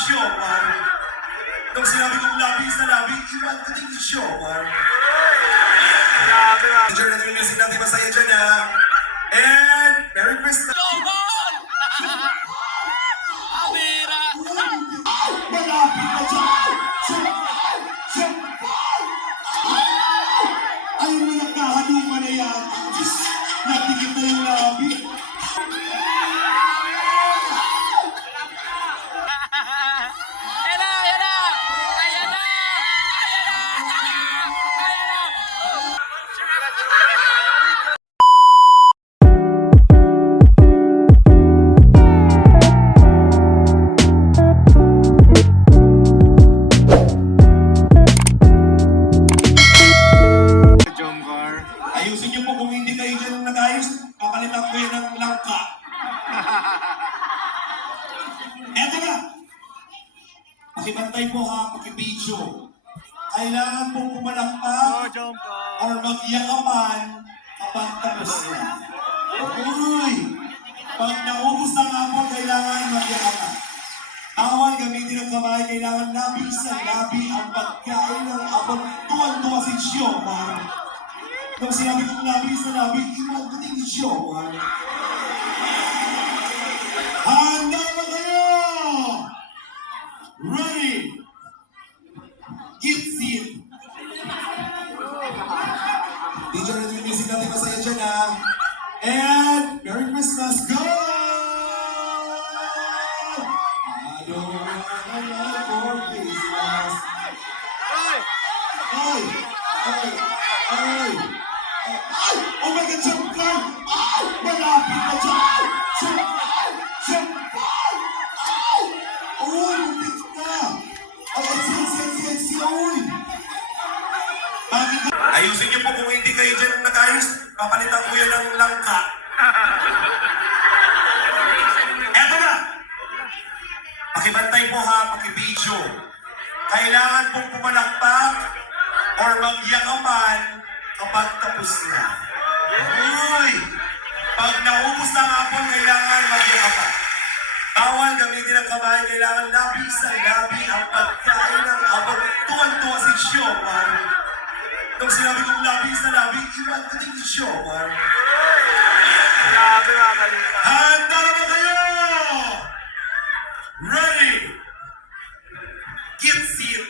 Siomar. Nung sinabi kong labi sa labi, iwan ko din yung Siomar. Enjoy natin yung music natin, masaya dyan ha. And Merry Christmas! Amira! Malapit na dyan! Ayaw mo nagkahaluma na yan. Diyos, nagdikit na yung labi. Ayan na! Ayan na! Ayan na! Ayan na! Ayan na! Ayusin niyo po kung hindi kayo dyan nag-ayos, papalitan ko yan ng langka. Eto na! Pakibantay po ha, pakibidyo. Kailangan pong pumalakpak or magyakapan kapag tapos na. Uy! Pag naubos na nga po, kailangan magyakapan. Bawal gamitin ang kamay, kailangan labi sa labi ang pagkain ng abot. Tuwan-tuwa si Siomar. Nung sinabi kong labi sa labi, iwan ko din yung Siomar. Handa ba kayo? Ready? Get set. DJ natin yung music natin, masaya dyan ha. And Merry Christmas, go! I don't wanna love for Christmas. Ay! Ay! Ay! Ay! Ay! Oh my God, jump car! Ay! Malapit na dyan! Jump! Jump! Ay! Oh, lumit ka! Ay, sexy! Uy! Ayusin niyo po kung hindi kayo dyan nag-ayos, papalitan ko yan ng langka. Eto na! Pakibantay po ha, pakibidyo. Kailangan pong pumalakpak or magyakapan kapag tapos na. Uy! Pag naubos na nga po, kailangan magyakapan. Bawal gamitin ang kamay, kailangan labi sa labi ang pagkain ng abot. Tuwan-tuwa si Siomar. Nung sinabi kong labi sa labi, iwan ko din yung Siomar. Handa na ba kayo? Ready? Get set.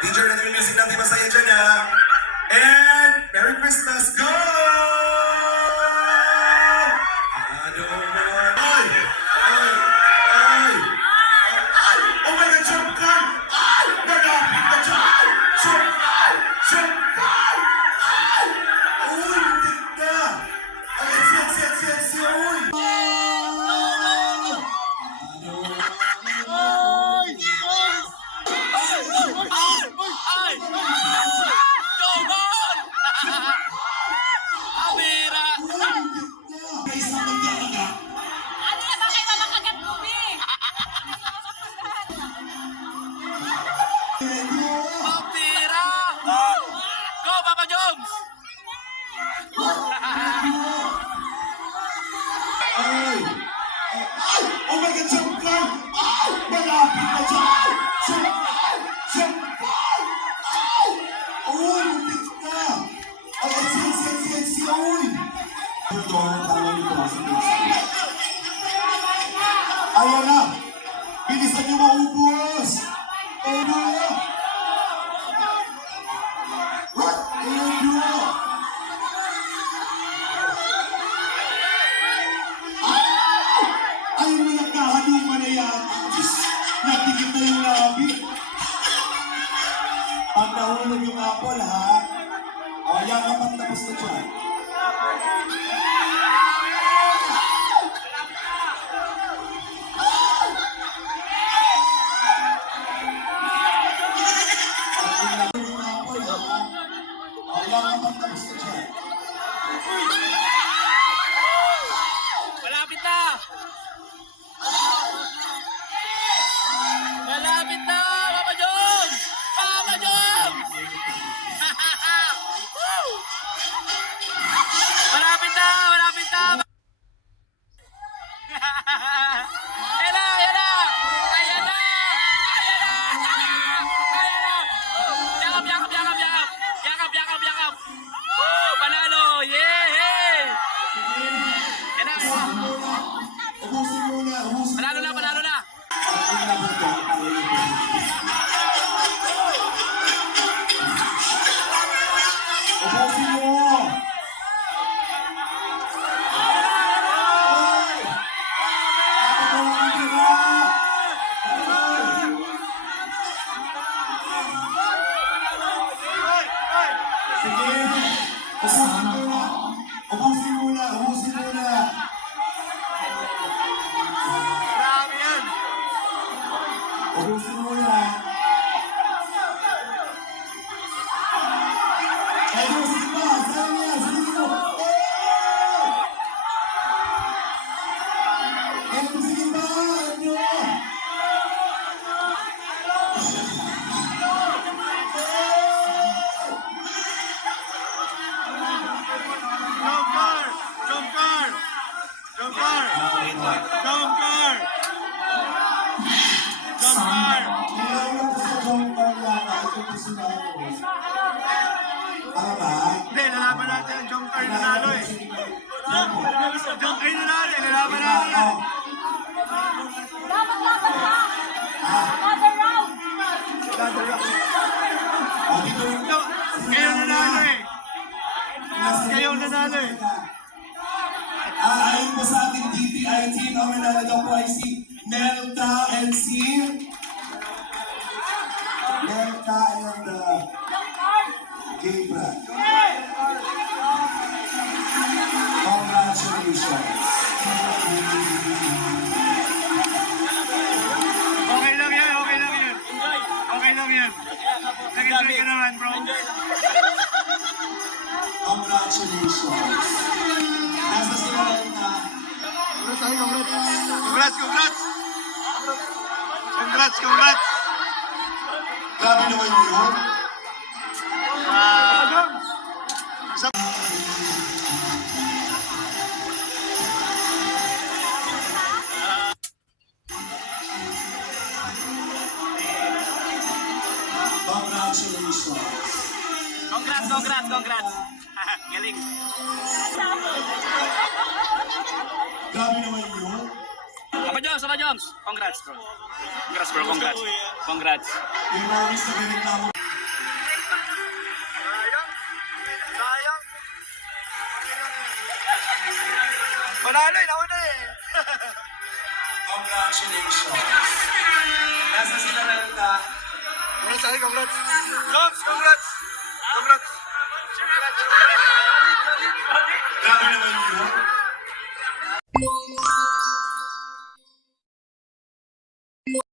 DJ natin yung music natin, masaya dyan ha. And Merry Christmas, go! I don't wanna... Ay! Ay! Ay! Ay! Oh my God, jump car! Ay! Malapit na dyan! Jump car! Jump car! Ay! Uy, lumit na! Ay, sexy! Uy! Ay! Go goal! Amira! Guys, magkakaga. Ano na ba kayo makakagat tubig? Amira! Go Papa Jones! Ay! Ay! Oh my God, jump car! Ay! Malapit na dyan! Jump car! Ay! Uy, lumit ka! Ay, sexy! Uy! Ito ang tawag nito sa Facebook. Ayan na! Bilisan niyo maubos! Ayan na! What? Ayan na! Ayaw mo nagkahaluma na yan. Diyos, nagdikit na yung labi. Pag nahulog yung apple, ha? O, yan ka pang tapos na dyan. Pag nahulog yung apple, ha? O, yan ka pang tapos na dyan. Malapit na! Malapit na! Papa Jones! Papa Jones! Woo! Malapit na! Ubusin mo yan. Edo, sige pa! Sayang yan! Sige mo! Edo, sige pa! Edo! Jump car! Jump car! Jump car! Jump car! Jump car! Kailangan ko sa bongkar lang. Ito po sila ako. Tama ba? Hindi, lalaban natin ang jump car nanalo eh. Jump car nanalo eh, lalaban natin yan. Laban-laban pa! Another round! Dito yung Kayo nanalo eh. Kayo nanalo eh. Ayon po sa ating DTI team, ang nanalo po ay si Melka and si Melka and Gabriel. Congratulations. Okay lang yan, okay lang yan. Okay lang yan. Nag-enjoy ka naman, bro. Congratulations. Nasa sila rin na Congrats, congrats! Congrats, congrats! grabe naman yun. Congratulations. Congrats, congrats, congrats. Galing. Grabe naman yun. Papa Joms. Congrats, bro. Congrats, bro. Congrats. Congrats. Yung Marvis na binireklamo. Sayang. Panalo eh, nauna eh. Congratulations. Nasa sila rin na Congrats, ay, congrats. Joms, congrats. Congrats. grabe naman yun.